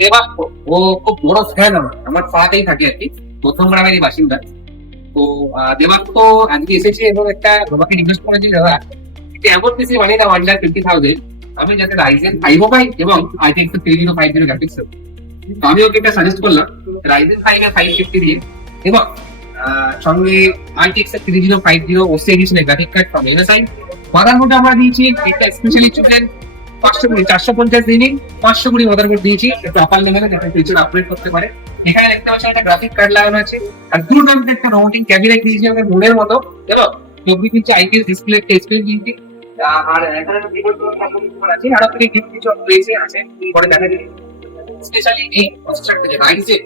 দেবাক্ষ, ও খুব বড় ফ্যান আমার পাড়াতেই থাকে আর কি, প্রথম গ্রামেরই বাসিন্দা। তো দেবাক্ষ আজকে এসেছে এবং একটা তোমাকে রিকোয়েস্ট করেছি, দাদা একটা এমন পিসি বানিয়ে দাও আন্ডার 50,000, আমি যাতে রাইজেন 5 পাই এবং RTX 3050 গ্রাফিক্স। তো আমি ওকে একটা সাজেস্ট করলাম রাইজেন 5 এর 550 দিয়ে এবং সঙ্গে RTX 3050 OC এডিশনের graphic card from MSI। Motherboard আমরা দিয়েছি একটা স্পেশালি চুজেন 520 450 দিনই 520 মাদারবোর্ড দিয়েছি, একটু আপার লেভেলে যেটা ফিচার আপগ্রেড করতে পারে। এখানে দেখতে পাচ্ছেন একটা গ্রাফিক কার্ড লাগানো আছে আর দুর্দান্ত একটা রোবোটিক ক্যাবিনেট দিয়েছি আমাদের মোড়ের মতো এবং 24 ইঞ্চি IPS ডিসপ্লে একটা স্ক্রিন দিয়েছি। আর এখানে একটা কিবোর্ড আছে, আরো কিছু গিফট কিছু রয়েছে আছে পরে দেখা যাবে। স্পেশালি এই প্রসেসরটা যে রাইজেন,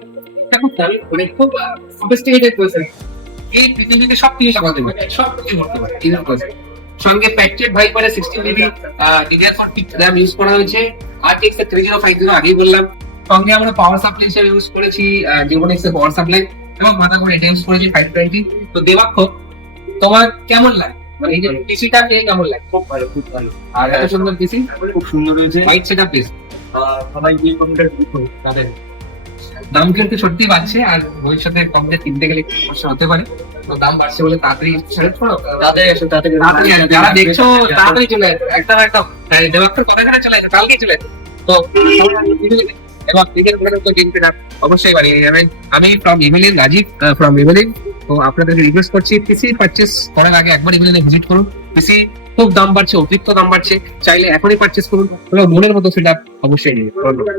এটা খুব দামি, মানে খুব সফিস্টিকেটেড প্রসেসর। এই পৃথিবীতে সব কিছু চালাতে পারে, সব কিছু করতে পারে এই প্রসেসর। সঙ্গে প্যাকেট ভাইপারে 16 GB DDR4 RAM ইউজ করা হয়েছে, RTX 3050 আগেই বললাম। সঙ্গে আমরা পাওয়ার সাপ্লাই হিসেবে ইউজ করেছি জিওনিক্স এর পাওয়ার সাপ্লাই এবং মাদারবোর্ড এটা ইউজ করেছি 520। তো দেবাক্ষ, তোমার কেমন লাগে, মানে এই যে পিসিটা পেয়ে কেমন লাগে? খুব ভালো, খুব ভালো। আর এত সুন্দর পিসি, খুব সুন্দর হয়েছে। হোয়াইট সেটআপ পিস, সবাই যে কোনটা তাদের দাম কিন্তু সত্যি বাড়ছে আর ভবিষ্যতে কমপ্লিট কিনতে গেলে একটু সমস্যা হতে পারে। তো দাম বাড়ছে বলে তাড়াতাড়ি সেলেক্ট করো, তাদের এসে তাদের তাড়াতাড়ি আসো। যারা দেখছো তাড়াতাড়ি চলে আসো, একদম একদম দেবাক্ষর কথা এখানে চলে আসো, কালকেই চলে আসো। তো এবং ক্রিকেট তো কিনতে না অবশ্যই বানিয়ে যাবেন। আমি ফ্রম ইমেলিন, রাজীব ফ্রম ইমেলিন। তো আপনাদেরকে রিকোয়েস্ট করছি পিসি পারচেস করার আগে একবার ইমেলিনে ভিজিট করুন। পিসি খুব দাম বাড়ছে, অতিরিক্ত দাম বাড়ছে, চাইলে এখনই পারচেস করুন এবং মনের মতো সেটা অবশ্যই নিন। ধন্যবাদ।